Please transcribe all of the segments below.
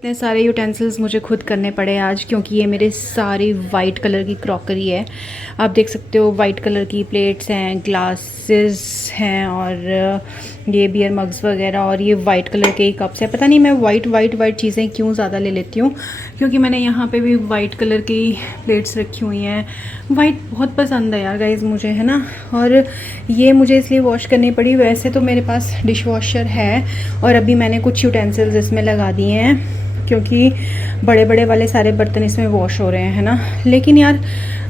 इतने सारे यूटेंसिल्स मुझे खुद करने पड़े आज, क्योंकि ये मेरे सारी वाइट कलर की क्रॉकरी है। आप देख सकते हो वाइट कलर की प्लेट्स हैं, ग्लासेस हैं, और ये बियर मग्स वगैरह, और ये वाइट कलर के ही कप्स हैं। पता नहीं मैं वाइट चीज़ें क्यों ज़्यादा ले लेती हूँ, क्योंकि मैंने यहाँ पे भी वाइट कलर की प्लेट्स रखी हुई हैं। वाइट बहुत पसंद है यार गाइज़ मुझे, है ना। और ये मुझे इसलिए वॉश करनी पड़ी। वैसे तो मेरे पास डिश वॉशर है, और अभी मैंने कुछ यूटेंसिल्स इसमें लगा दिए हैं, क्योंकि बड़े बड़े वाले सारे बर्तन इसमें वॉश हो रहे हैं, है ना। लेकिन यार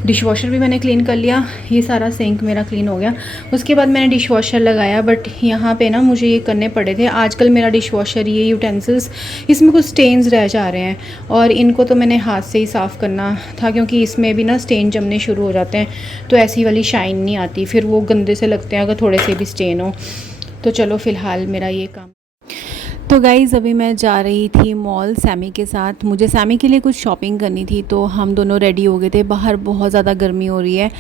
डिश वॉशर भी मैंने क्लीन कर लिया, ये सारा सिंक मेरा क्लीन हो गया। उसके बाद मैंने डिश वॉशर लगाया, बट यहाँ पे ना मुझे ये करने पड़े थे। आजकल मेरा डिश वॉशर, ये यूटेंसिल्स, इसमें कुछ स्टेन्स रह जा रहे हैं, और इनको तो मैंने हाथ से ही साफ़ करना था, क्योंकि इसमें भी ना स्टेन जमने शुरू हो जाते हैं, तो ऐसी वाली शाइन नहीं आती, फिर वो गंदे से लगते हैं अगर थोड़े से भी स्टेन हो। तो चलो फ़िलहाल मेरा ये काम। तो गाइज़ अभी मैं जा रही थी मॉल सैमी के साथ। मुझे सैमी के लिए कुछ शॉपिंग करनी थी, तो हम दोनों रेडी हो गए थे। बाहर बहुत ज़्यादा गर्मी हो रही है,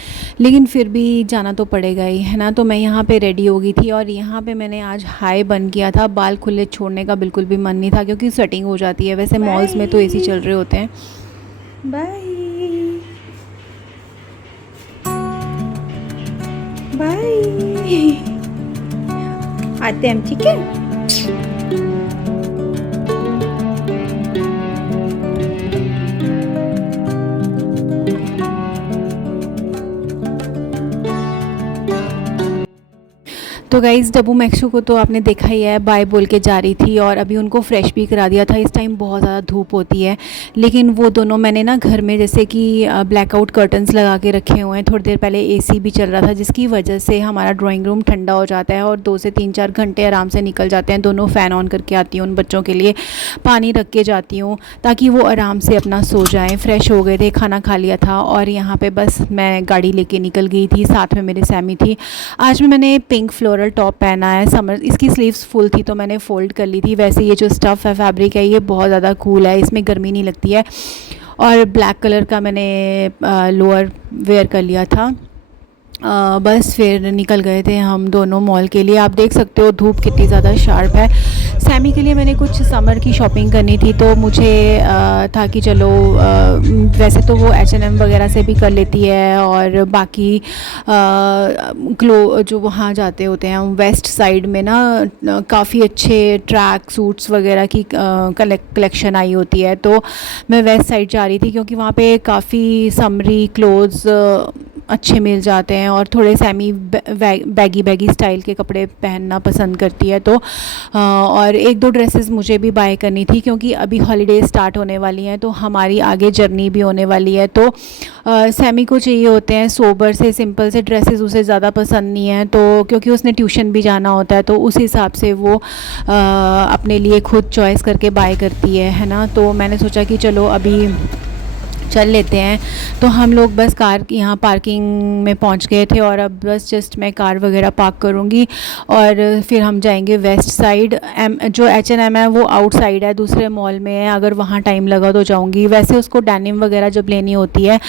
लेकिन फिर भी जाना तो पड़ेगा ही, है ना। तो मैं यहाँ पे रेडी हो गई थी, और यहाँ पे मैंने आज हाई बन किया था। बाल खुले छोड़ने का बिल्कुल भी मन नहीं था, क्योंकि स्वेटिंग हो जाती है। वैसे मॉल्स में तो एसी चल रहे होते हैं। बाय बाय, आते हैं हम, ठीक है। तो गाइज़ डब्बू मैक्सू को तो आपने देखा ही है, बाय बोल के जा रही थी, और अभी उनको फ्रेश भी करा दिया था। इस टाइम बहुत ज़्यादा धूप होती है, लेकिन वो दोनों मैंने ना घर में जैसे कि ब्लैकआउट कर्टन्स लगा के रखे हुए हैं। थोड़ी देर पहले एसी भी चल रहा था, जिसकी वजह से हमारा ड्राइंग रूम ठंडा हो जाता है, और 2 से 3-4 घंटे आराम से निकल जाते हैं। दोनों फ़ैन ऑन करके आती हूँ, उन बच्चों के लिए पानी रख के जाती हूँ, ताकि वो आराम से अपना सो जाएँ। फ्रेश हो गए थे, खाना खा लिया था, और यहाँ पर बस मैं गाड़ी लेके निकल गई थी। साथ में मेरी सैमी थी। आज मैंने पिंक फ्लोरल टॉप पहना है। समर, इसकी स्लीव्स फुल थी तो मैंने फ़ोल्ड कर ली थी। वैसे ये जो स्टफ़ है, फैब्रिक है, ये बहुत ज़्यादा कूल है, इसमें गर्मी नहीं लगती है। और ब्लैक कलर का मैंने लोअर वेयर कर लिया था। बस फिर निकल गए थे हम दोनों मॉल के लिए। आप देख सकते हो धूप कितनी ज़्यादा शार्प है। सैमी के लिए मैंने कुछ समर की शॉपिंग करनी थी, तो मुझे था कि चलो, वैसे तो वो H&M वगैरह से भी कर लेती है, और बाकी जो वहाँ जाते होते हैं वेस्ट साइड में ना, काफ़ी अच्छे ट्रैक सूट्स वगैरह की कलेक्शन आई होती है। तो मैं वेस्ट साइड जा रही थी, क्योंकि वहाँ पे काफ़ी समरी क्लोथ्स अच्छे मिल जाते हैं, और थोड़े सेमी बैगी स्टाइल के कपड़े पहनना पसंद करती है। तो और 1-2 ड्रेसेस मुझे भी बाय करनी थी, क्योंकि अभी हॉलीडे स्टार्ट होने वाली हैं, तो हमारी आगे जर्नी भी होने वाली है। तो सेमी को चाहिए होते हैं सोबर से सिंपल से ड्रेसेस, उसे ज़्यादा पसंद नहीं है, तो क्योंकि उसने ट्यूशन भी जाना होता है, तो उस हिसाब से वो अपने लिए खुद चॉइस करके बाय करती है ना। तो मैंने सोचा कि चलो अभी चल लेते हैं। तो हम लोग बस कार यहाँ पार्किंग में पहुँच गए थे, और अब बस जस्ट मैं कार वगैरह पार्क करूँगी, और फिर हम जाएंगे वेस्ट साइड। जो H&M है वो आउटसाइड है, दूसरे मॉल में है। अगर वहाँ टाइम लगा तो जाऊँगी। वैसे उसको डेनिम वगैरह जब लेनी होती है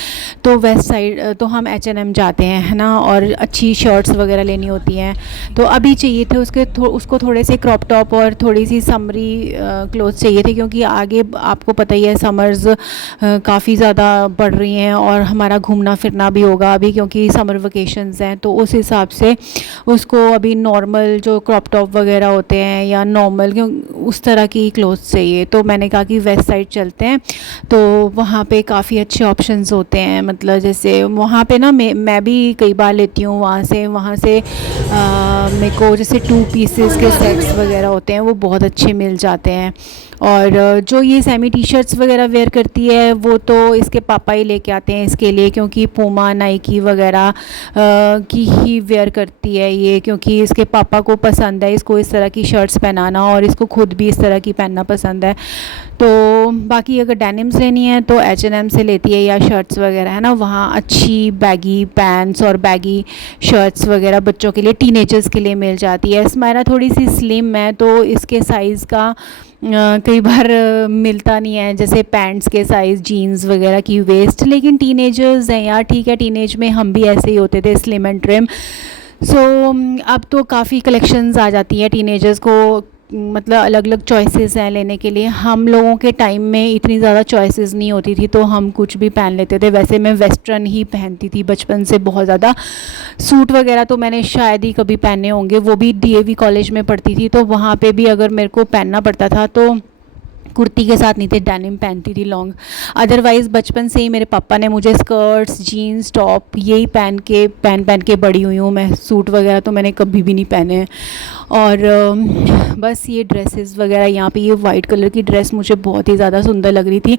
तो वेस्ट साइड, तो हम H&M जाते हैं, है ना, और अच्छी शर्ट्स वगैरह लेनी होती हैं। तो अभी चाहिए थे उसको थोड़े से क्रॉप टॉप और थोड़ी सी समरी क्लोथ्स चाहिए थे, क्योंकि आगे आपको पता ही है समर्स काफ़ी ज़्यादा बढ़ रही हैं, और हमारा घूमना फिरना भी होगा अभी, क्योंकि समर वेकेशंस हैं। तो उस हिसाब से उसको अभी नॉर्मल जो क्रॉप टॉप वगैरह होते हैं, या नॉर्मल उस तरह की क्लोथ्स चाहिए। तो मैंने कहा कि वेस्ट साइड चलते हैं, तो वहाँ पे काफ़ी अच्छे ऑप्शंस होते हैं। मतलब जैसे वहाँ पे ना मैं भी कई बार लेती हूँ वहाँ से मेरे को जैसे 2 पीसेस के सेट्स वगैरह होते हैं, वो बहुत अच्छे मिल जाते हैं। और जो ये सेमी टी शर्ट्स वगैरह वेयर करती है, वो तो इसके पापा ही लेके आते हैं इसके लिए, क्योंकि पूमा नाइकी वगैरह की ही वेयर करती है ये, क्योंकि इसके पापा को पसंद है इसको इस तरह की शर्ट्स पहनाना, और इसको खुद भी इस तरह की पहनना पसंद है। तो बाकी अगर डेनिम्स लेनी है तो H&M से लेती है, या शर्ट्स वगैरह, है ना। वहाँ अच्छी बैगी पैंट्स और बैगी शर्ट्स वगैरह बच्चों के लिए, टीनेजर्स के लिए मिल जाती है। स्मायरा थोड़ी सी स्लिम है, तो इसके साइज़ का कई बार मिलता नहीं है, जैसे पैंट्स के साइज़, जीन्स वगैरह की वेस्ट। लेकिन टीनेजर्स हैं यार, ठीक है, टीनेज में हम भी ऐसे ही होते थे, स्लिम एंड ट्रिम। सो अब तो काफ़ी कलेक्शंस आ जाती हैं टीनेजर्स को मतलब अलग अलग चॉइसेस हैं लेने के लिए। हम लोगों के टाइम में इतनी ज़्यादा चॉइसेस नहीं होती थी, तो हम कुछ भी पहन लेते थे। वैसे मैं वेस्टर्न ही पहनती थी बचपन से बहुत ज़्यादा। सूट वगैरह तो मैंने शायद ही कभी पहने होंगे, वो भी डीएवी कॉलेज में पढ़ती थी, तो वहाँ पे भी अगर मेरे को पहनना पड़ता था तो कुर्ती के साथ नहीं थे, डेनिम पहनती थी लॉन्ग। अदरवाइज़ बचपन से ही मेरे पापा ने मुझे स्कर्ट्स, जीन्स, टॉप यही पहन के बड़ी हुई हूँ मैं। सूट वगैरह तो मैंने कभी भी नहीं पहने हैं। और बस ये ड्रेसेस वगैरह, यहाँ पे ये वाइट कलर की ड्रेस मुझे बहुत ही ज़्यादा सुंदर लग रही थी।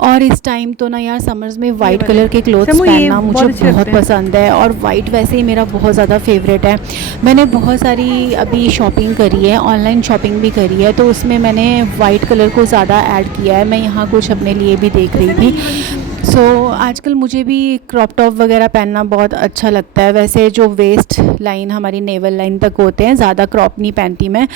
और इस टाइम तो ना यार समर्स में वाइट कलर के क्लोथ्स पहनना मुझे बहुत पसंद है, और वाइट वैसे ही मेरा बहुत ज़्यादा फेवरेट है। मैंने बहुत सारी अभी शॉपिंग करी है, ऑनलाइन शॉपिंग भी करी है, तो उसमें मैंने वाइट कलर को ज़्यादा ऐड किया है। मैं यहाँ कुछ अपने लिए भी देख रही थी। आजकल मुझे भी क्रॉप टॉप वगैरह पहनना बहुत अच्छा लगता है। वैसे जो वेस्ट लाइन हमारी नेवल लाइन तक होते हैं, ज़्यादा क्रॉप नहीं पहनती मैं।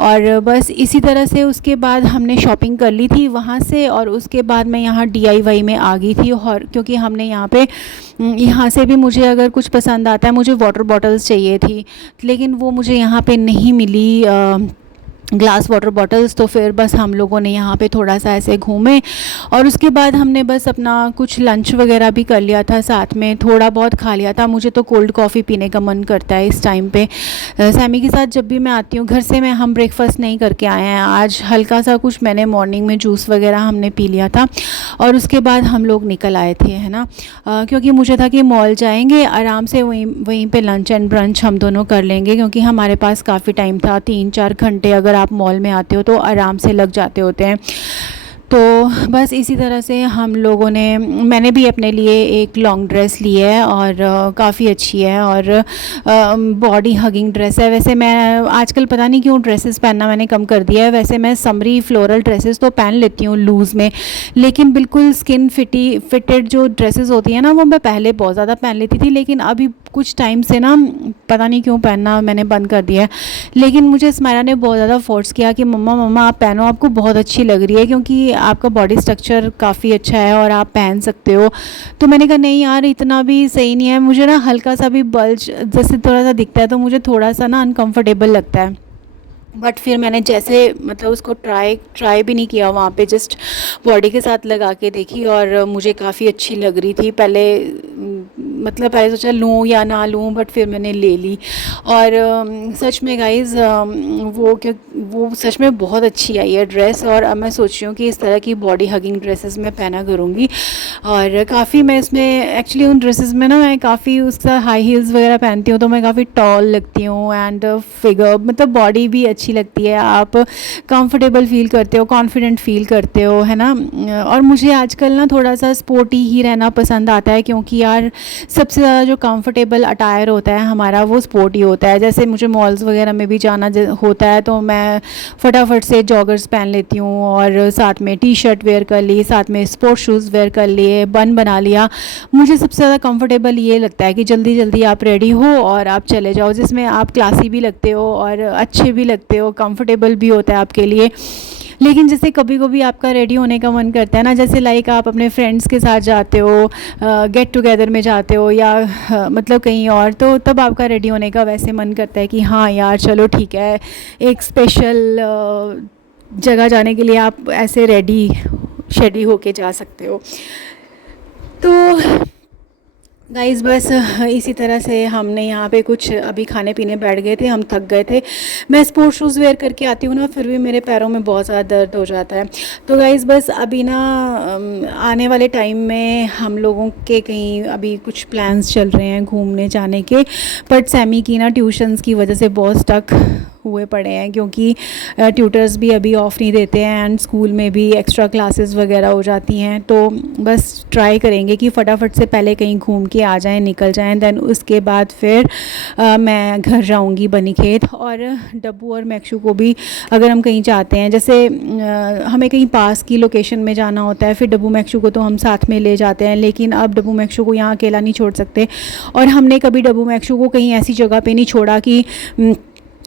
और बस इसी तरह से उसके बाद हमने शॉपिंग कर ली थी वहाँ से, और उसके बाद मैं यहाँ डीआईवाई में आ गई थी। और क्योंकि हमने यहाँ से भी मुझे अगर कुछ पसंद आता है, मुझे वाटर बॉटल्स चाहिए थी, लेकिन वो मुझे यहाँ पे नहीं मिली, ग्लास वाटर बॉटल्स। तो फिर बस हम लोगों ने यहाँ पे थोड़ा सा ऐसे घूमे, और उसके बाद हमने बस अपना कुछ लंच वगैरह भी कर लिया था, साथ में थोड़ा बहुत खा लिया था। मुझे तो कोल्ड कॉफ़ी पीने का मन करता है इस टाइम पे। सैमी के साथ जब भी मैं आती हूँ घर से, हम ब्रेकफास्ट नहीं करके आए हैं आज। हल्का सा कुछ मैंने मॉर्निंग में जूस वगैरह हमने पी लिया था, और उसके बाद हम लोग निकल आए थे, है ना। क्योंकि मुझे था कि मॉल जाएंगे आराम से, वहीं पे लंच एंड ब्रंच हम दोनों कर लेंगे, क्योंकि हमारे पास काफ़ी टाइम था। 3-4 घंटे अगर आप मॉल में आते हो तो आराम से लग जाते होते हैं। तो बस इसी तरह से हम लोगों ने, मैंने भी अपने लिए एक लॉन्ग ड्रेस ली है, और काफ़ी अच्छी है, और बॉडी हगिंग ड्रेस है। वैसे मैं आजकल पता नहीं क्यों ड्रेसेस पहनना मैंने कम कर दिया है। वैसे मैं समरी फ्लोरल ड्रेसेस तो पहन लेती हूँ लूज़ में, लेकिन बिल्कुल स्किन फिटेड जो ड्रेसेस होती हैं ना, वो मैं पहले बहुत ज़्यादा पहन लेती थी, लेकिन अभी कुछ टाइम से ना पता नहीं क्यों पहनना मैंने बंद कर दिया है। लेकिन मुझे स्माइरा ने बहुत ज़्यादा फोर्स किया कि मम्मा आप पहनो, आपको बहुत अच्छी लग रही है, क्योंकि आपका बॉडी स्ट्रक्चर काफ़ी अच्छा है और आप पहन सकते हो। तो मैंने कहा नहीं यार, इतना भी सही नहीं है, मुझे ना हल्का सा भी बल्ज जैसे थोड़ा सा दिखता है तो मुझे थोड़ा सा ना अनकंफर्टेबल लगता है। बट फिर मैंने जैसे मतलब उसको ट्राई भी नहीं किया वहाँ पे, जस्ट बॉडी के साथ लगा के देखी, और मुझे काफ़ी अच्छी लग रही थी। मतलब पहले सोचा लूँ या ना लूँ, बट फिर मैंने ले ली। और सच में गाइज़ वो सच में बहुत अच्छी आई है ड्रेस, और अब मैं सोच रही हूँ कि इस तरह की बॉडी हगिंग ड्रेसेस मैं पहना करूँगी। और काफ़ी मैं इसमें एक्चुअली उन ड्रेसेस में ना मैं काफ़ी उसका हाई हील्स वगैरह पहनती हूँ, तो मैं काफ़ी टॉल लगती हूँ, एंड फिगर मतलब बॉडी भी अच्छी लगती है, आप कंफर्टेबल फील करते हो, कॉन्फिडेंट फील करते हो, है ना। और मुझे आजकल ना थोड़ा सा स्पोर्टी ही रहना पसंद आता है, क्योंकि यार सबसे ज़्यादा जो कंफर्टेबल अटायर होता है हमारा वो स्पोर्टी होता है। जैसे मुझे मॉल्स वगैरह में भी जाना होता है तो मैं फटाफट से जॉगर्स पहन लेती हूँ, और साथ में टी शर्ट वेयर कर ली, साथ में स्पोर्ट्स शूज़ वेयर कर लिए, बन बना लिया। मुझे सबसे ज़्यादा कंफर्टेबल ये लगता है कि जल्दी जल्दी आप रेडी हो और आप चले जाओ, जिसमें आप क्लासी भी लगते हो और अच्छे भी लगते हो, कंफर्टेबल भी होता है आपके लिए। लेकिन जैसे कभी कभी आपका रेडी होने का मन करता है ना, जैसे लाइक आप अपने फ्रेंड्स के साथ जाते हो, गेट टुगेदर में जाते हो, या मतलब कहीं और, तो तब आपका रेडी होने का वैसे मन करता है कि हाँ यार चलो ठीक है, एक स्पेशल जगह जाने के लिए आप ऐसे रेडी होके जा सकते हो। तो गाइज़ बस इसी तरह से हमने यहाँ पे कुछ अभी खाने पीने बैठ गए थे, हम थक गए थे। मैं स्पोर्ट्स शूज़ वेयर करके आती हूँ ना, फिर भी मेरे पैरों में बहुत ज़्यादा दर्द हो जाता है। तो गाइज़ बस अभी ना आने वाले टाइम में हम लोगों के कहीं अभी कुछ प्लान्स चल रहे हैं घूमने जाने के, बट सैमी की ना ट्यूशन्स की वजह से बहुत स्टक हुए पड़े हैं, क्योंकि ट्यूटर्स भी अभी ऑफ़ नहीं देते हैं, एंड स्कूल में भी एक्स्ट्रा क्लासेस वगैरह हो जाती हैं। तो बस ट्राई करेंगे कि फटाफट से पहले कहीं घूम के आ जाएं, निकल जाएं, देन उसके बाद फिर मैं घर जाऊंगी बनीखेत। और डब्बू और मैक्शू को भी अगर हम कहीं जाते हैं, जैसे हमें कहीं पास की लोकेशन में जाना होता है, फिर डब्बू मैक्शू को तो हम साथ में ले जाते हैं, लेकिन अब डब्बू मैक्शू को यहाँ अकेला नहीं छोड़ सकते। और हमने कभी डब्बू मैक्शू को कहीं ऐसी जगह पे नहीं छोड़ा कि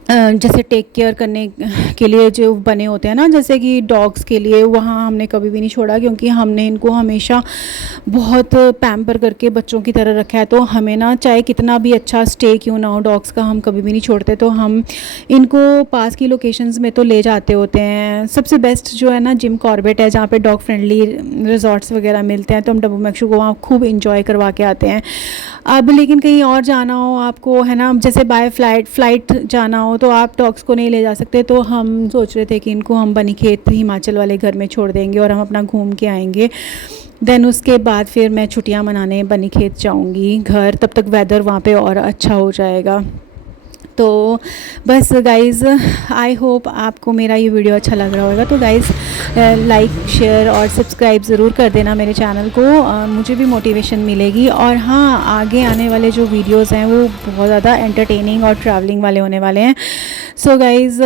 जैसे टेक केयर करने के लिए जो बने होते हैं ना, जैसे कि डॉग्स के लिए, वहाँ हमने कभी भी नहीं छोड़ा, क्योंकि हमने इनको हमेशा बहुत पैम्पर करके बच्चों की तरह रखा है। तो हमें ना चाहे कितना भी अच्छा स्टे क्यों ना हो डॉग्स का, हम कभी भी नहीं छोड़ते। तो हम इनको पास की लोकेशंस में तो ले जाते होते हैं। सबसे बेस्ट जो है ना जिम कॉर्बेट है, जहाँ पे डॉग फ्रेंडली रिजॉर्ट्स वगैरह मिलते हैं, तो हम डब्बू मैक्शू को वहाँ खूब इंजॉय करवा के आते हैं। अब लेकिन कहीं और जाना हो आपको, है ना, जैसे बाय फ़्लाइट जाना हो, तो आप डॉग्स को नहीं ले जा सकते। तो हम सोच रहे थे कि इनको हम बनीखेत हिमाचल वाले घर में छोड़ देंगे और हम अपना घूम के आएंगे। देन उसके बाद फिर मैं छुट्टियां मनाने बनीखेत जाऊंगी घर, तब तक वेदर वहाँ पे और अच्छा हो जाएगा। तो बस गाइज़, आई होप आपको मेरा ये वीडियो अच्छा लग रहा होगा। तो गाइज़ लाइक शेयर और सब्सक्राइब ज़रूर कर देना मेरे चैनल को, मुझे भी मोटिवेशन मिलेगी। और हाँ, आगे आने वाले जो वीडियोस हैं वो बहुत ज़्यादा एंटरटेनिंग और ट्रैवलिंग वाले होने वाले हैं। सो गाइज़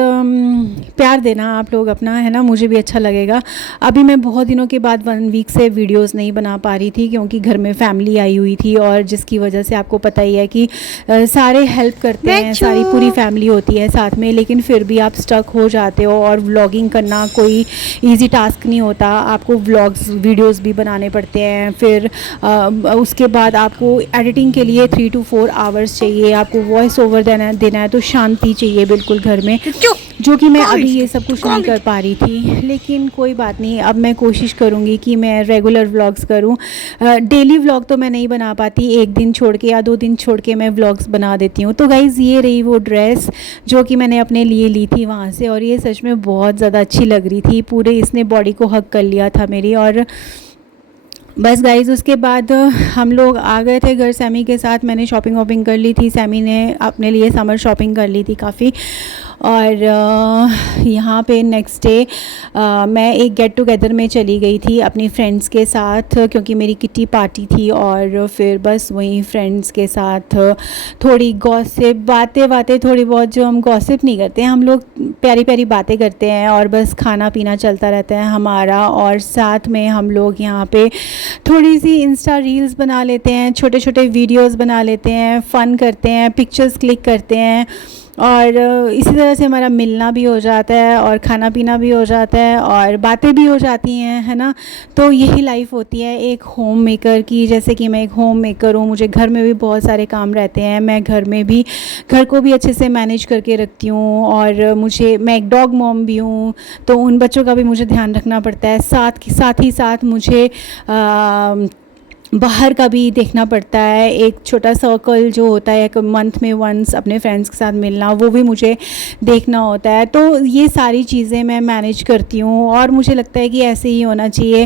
प्यार देना आप लोग अपना, है ना, मुझे भी अच्छा लगेगा। अभी मैं बहुत दिनों के बाद 1 वीक से वीडियोस नहीं बना पा रही थी, क्योंकि घर में फैमिली आई हुई थी, और जिसकी वजह से आपको पता ही है कि सारे हेल्प करते हैं, सारी पूरी फैमिली होती है साथ में, लेकिन फिर भी आप स्टक हो जाते हो। और व्लॉगिंग करना कोई इजी टास्क नहीं होता, आपको व्लॉग्स वीडियोस भी बनाने पड़ते हैं। फिर उसके बाद आपको एडिटिंग के लिए 3 to 4 आवर्स चाहिए, आपको वॉइस ओवर देना है, तो शांति चाहिए बिल्कुल घर में, जो कि मैं अभी ये सब कुछ नहीं कर पा रही थी। लेकिन कोई बात नहीं, अब मैं कोशिश करूँगी कि मैं रेगुलर व्लॉग्स करूँ। डेली व्लॉग तो मैं नहीं बना पाती, 1 दिन छोड़ के या 2 दिन छोड़ के मैं व्लॉग्स बना देती हूँ। तो गाइज़ ये रही वो ड्रेस जो कि मैंने अपने लिए ली थी वहाँ से, और ये सच में बहुत ज़्यादा अच्छी लग रही थी, पूरे इसने बॉडी को हग कर लिया था मेरी। और बस गाइज़ उसके बाद हम लोग आ गए थे घर सैमी के साथ। मैंने शॉपिंग वॉपिंग कर ली थी, सैमी ने अपने लिए समर शॉपिंग कर ली थी काफ़ी। और यहाँ पे नेक्स्ट डे मैं एक गेट टुगेदर में चली गई थी अपनी फ्रेंड्स के साथ, क्योंकि मेरी किट्टी पार्टी थी। और फिर बस वहीं फ्रेंड्स के साथ थोड़ी गॉसिप बातें थोड़ी बहुत, जो हम गॉसिप नहीं करते हैं, हम लोग प्यारी प्यारी बातें करते हैं, और बस खाना पीना चलता रहता है हमारा। और साथ में हम लोग यहाँ पे थोड़ी सी इंस्टा रील्स बना लेते हैं, छोटे छोटे वीडियोस बना लेते हैं, फ़न करते हैं, पिक्चर्स क्लिक करते हैं। और इसी तरह से हमारा मिलना भी हो जाता है, और खाना पीना भी हो जाता है, और बातें भी हो जाती हैं, है ना। तो यही लाइफ होती है एक होम मेकर की। जैसे कि मैं एक होम मेकर हूँ, मुझे घर में भी बहुत सारे काम रहते हैं, मैं घर को भी अच्छे से मैनेज करके रखती हूँ। और मैं एक डॉग मॉम भी हूँ, तो उन बच्चों का भी मुझे ध्यान रखना पड़ता है। साथ ही साथ मुझे बाहर का भी देखना पड़ता है, एक छोटा सर्कल जो होता है, एक मंथ में वंस अपने फ्रेंड्स के साथ मिलना, वो भी मुझे देखना होता है। तो ये सारी चीज़ें मैं मैनेज करती हूँ, और मुझे लगता है कि ऐसे ही होना चाहिए।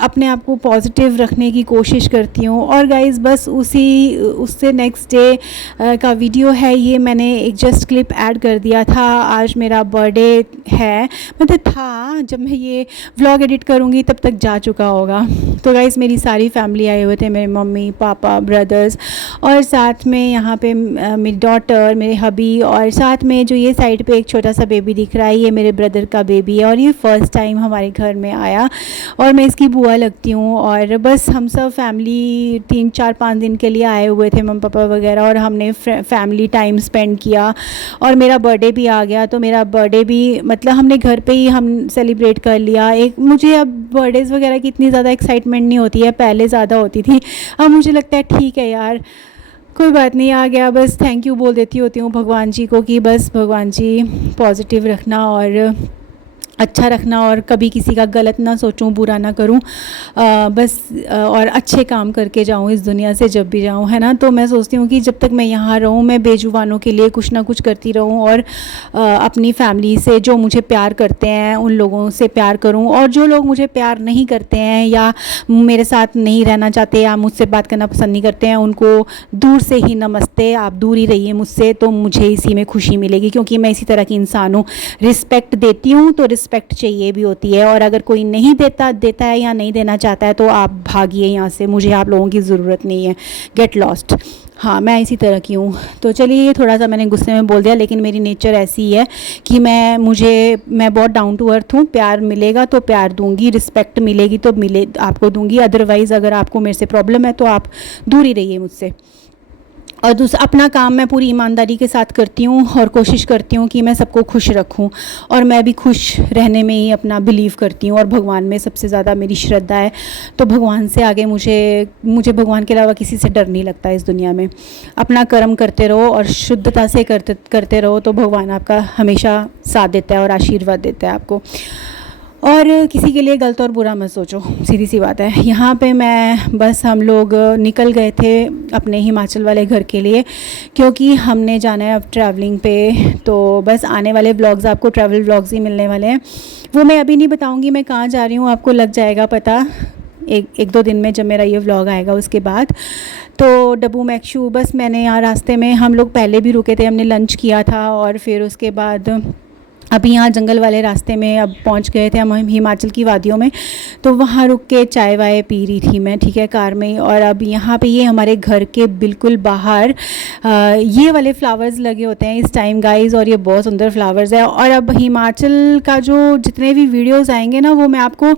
अपने आप को पॉजिटिव रखने की कोशिश करती हूँ। और गाइज़ बस उससे नेक्स्ट डे का वीडियो है ये, मैंने एक जस्ट क्लिप ऐड कर दिया था। आज मेरा बर्थडे है, मतलब था, जब मैं ये व्लॉग एडिट करूँगी तब तक जा चुका होगा। तो गाइज़ मेरी सारी फैमिली आए हुए थे, मेरे मम्मी पापा ब्रदर्स, और साथ में यहाँ पे मेरी डॉटर, मेरे हबी, और साथ में जो ये साइड पे एक छोटा सा बेबी दिख रहा है, ये मेरे ब्रदर का बेबी है, और ये फ़र्स्ट टाइम हमारे घर में आया, और मैं इसकी बुआ लगती हूँ। और बस हम सब फैमिली 3-4-5 दिन के लिए आए हुए थे, मम्मी पापा वगैरह, और हमने फैमिली टाइम स्पेंड किया। और मेरा बर्थडे भी आ गया, तो मेरा बर्थडे भी मतलब हमने घर पे ही हम सेलिब्रेट कर लिया। मुझे अब बर्थडेज़ वगैरह की इतनी ज़्यादा एक्साइटमेंट नहीं होती है, पहले ज़्यादा होती थी। अब मुझे लगता है ठीक है यार, कोई बात नहीं, आ गया, बस थैंक यू बोल देती होती हूँ भगवान जी को, कि बस भगवान जी पॉजिटिव रखना और अच्छा रखना, और कभी किसी का गलत ना सोचूं, बुरा ना करूं, बस और अच्छे काम करके जाऊं इस दुनिया से जब भी जाऊं, है ना। तो मैं सोचती हूं कि जब तक मैं यहाँ रहूं, मैं बेजुबानों के लिए कुछ ना कुछ करती रहूं, और अपनी फैमिली से, जो मुझे प्यार करते हैं उन लोगों से प्यार करूं, और जो लोग मुझे प्यार नहीं करते हैं या मेरे साथ नहीं रहना चाहते या मुझसे बात करना पसंद नहीं करते हैं, उनको दूर से ही नमस्ते, आप दूर ही रहिए मुझसे, तो मुझे इसी में खुशी मिलेगी, क्योंकि मैं इसी तरह की इंसान हूँ। रिस्पेक्ट देती हूँ तो रिस्पेक्ट चाहिए भी होती है, और अगर कोई नहीं देता है या नहीं देना चाहता है, तो आप भागिए यहाँ से, मुझे आप लोगों की ज़रूरत नहीं है, गेट लॉस्ट। हाँ, मैं इसी तरह की हूँ। तो चलिए, ये थोड़ा सा मैंने गुस्से में बोल दिया, लेकिन मेरी नेचर ऐसी है कि मैं बहुत डाउन टू अर्थ हूँ। प्यार मिलेगा तो प्यार दूंगी, रिस्पेक्ट मिलेगी तो आपको दूंगी, अदरवाइज़ अगर आपको मेरे से प्रॉब्लम है तो आप दूर ही रहिए मुझसे। और दूसरा अपना काम मैं पूरी ईमानदारी के साथ करती हूँ और कोशिश करती हूँ कि मैं सबको खुश रखूँ, और मैं भी खुश रहने में ही अपना बिलीव करती हूँ, और भगवान में सबसे ज़्यादा मेरी श्रद्धा है। तो भगवान से आगे मुझे भगवान के अलावा किसी से डर नहीं लगता इस दुनिया में। अपना कर्म करते रहो और शुद्धता से करते रहो, तो भगवान आपका हमेशा साथ देता है और आशीर्वाद देता है आपको। और किसी के लिए गलत और बुरा मत सोचो, सीधी सी बात है। यहाँ पे मैं बस हम लोग निकल गए थे अपने हिमाचल वाले घर के लिए, क्योंकि हमने जाना है अब ट्रैवलिंग पे। तो बस आने वाले व्लॉग्स आपको ट्रैवल व्लॉग्स ही मिलने वाले हैं। वो मैं अभी नहीं बताऊँगी मैं कहाँ जा रही हूँ, आपको लग जाएगा पता एक दो दिन में, जब मेरा ये व्लॉग आएगा उसके बाद। तो डब्बू मैक्शू बस मैंने यहाँ रास्ते में, हम लोग पहले भी रुके थे, हमने लंच किया था, और फिर उसके बाद अभी यहाँ जंगल वाले रास्ते में अब पहुँच गए थे हम हिमाचल की वादियों में। तो वहाँ रुक के चाय वाय पी रही थी मैं, ठीक है, कार में ही। और अब यहाँ पे ये हमारे घर के बिल्कुल बाहर ये वाले फ्लावर्स लगे होते हैं इस टाइम गाइस, और ये बहुत सुंदर फ्लावर्स है। और अब हिमाचल का जो जितने भी वीडियोस आएंगे ना, वो मैं आपको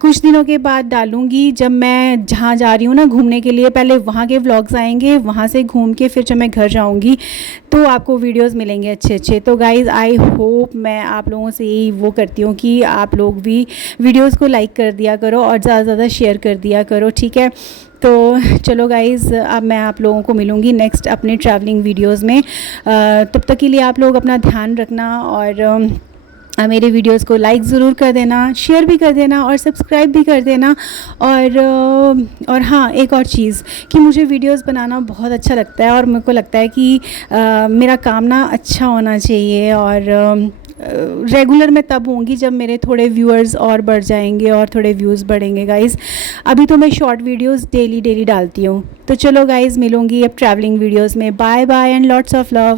कुछ दिनों के बाद डालूँगी। जब मैं जहाँ जा रही हूँ ना घूमने के लिए, पहले वहाँ के व्लॉग्स आएंगे, वहाँ से घूम के फिर जब मैं घर जाऊँगी तो आपको वीडियोस मिलेंगे अच्छे अच्छे। तो गाइज़ आई होप, मैं आप लोगों से यही वो करती हूँ कि आप लोग भी वीडियोस को लाइक कर दिया करो और ज़्यादा से ज़्यादा शेयर कर दिया करो, ठीक है। तो चलो गाइज़, अब मैं आप लोगों को मिलूँगी नेक्स्ट अपने ट्रैवलिंग वीडियोस में। तब तक के लिए आप लोग अपना ध्यान रखना, और मेरे वीडियोस को लाइक ज़रूर कर देना, शेयर भी कर देना और सब्सक्राइब भी कर देना। और हाँ, एक और चीज़ कि मुझे वीडियोस बनाना बहुत अच्छा लगता है, और मेरे को लगता है कि मेरा काम ना अच्छा होना चाहिए, और रेगुलर मैं तब होंगी जब मेरे थोड़े व्यूअर्स और बढ़ जाएंगे और थोड़े व्यूज़ बढ़ेंगे गाइज़। अभी तो मैं शॉर्ट वीडियोस डेली डालती हूँ। तो चलो गाइज़, मिलूँगी अब ट्रैवलिंग वीडियोस में। Bye bye and lots of love.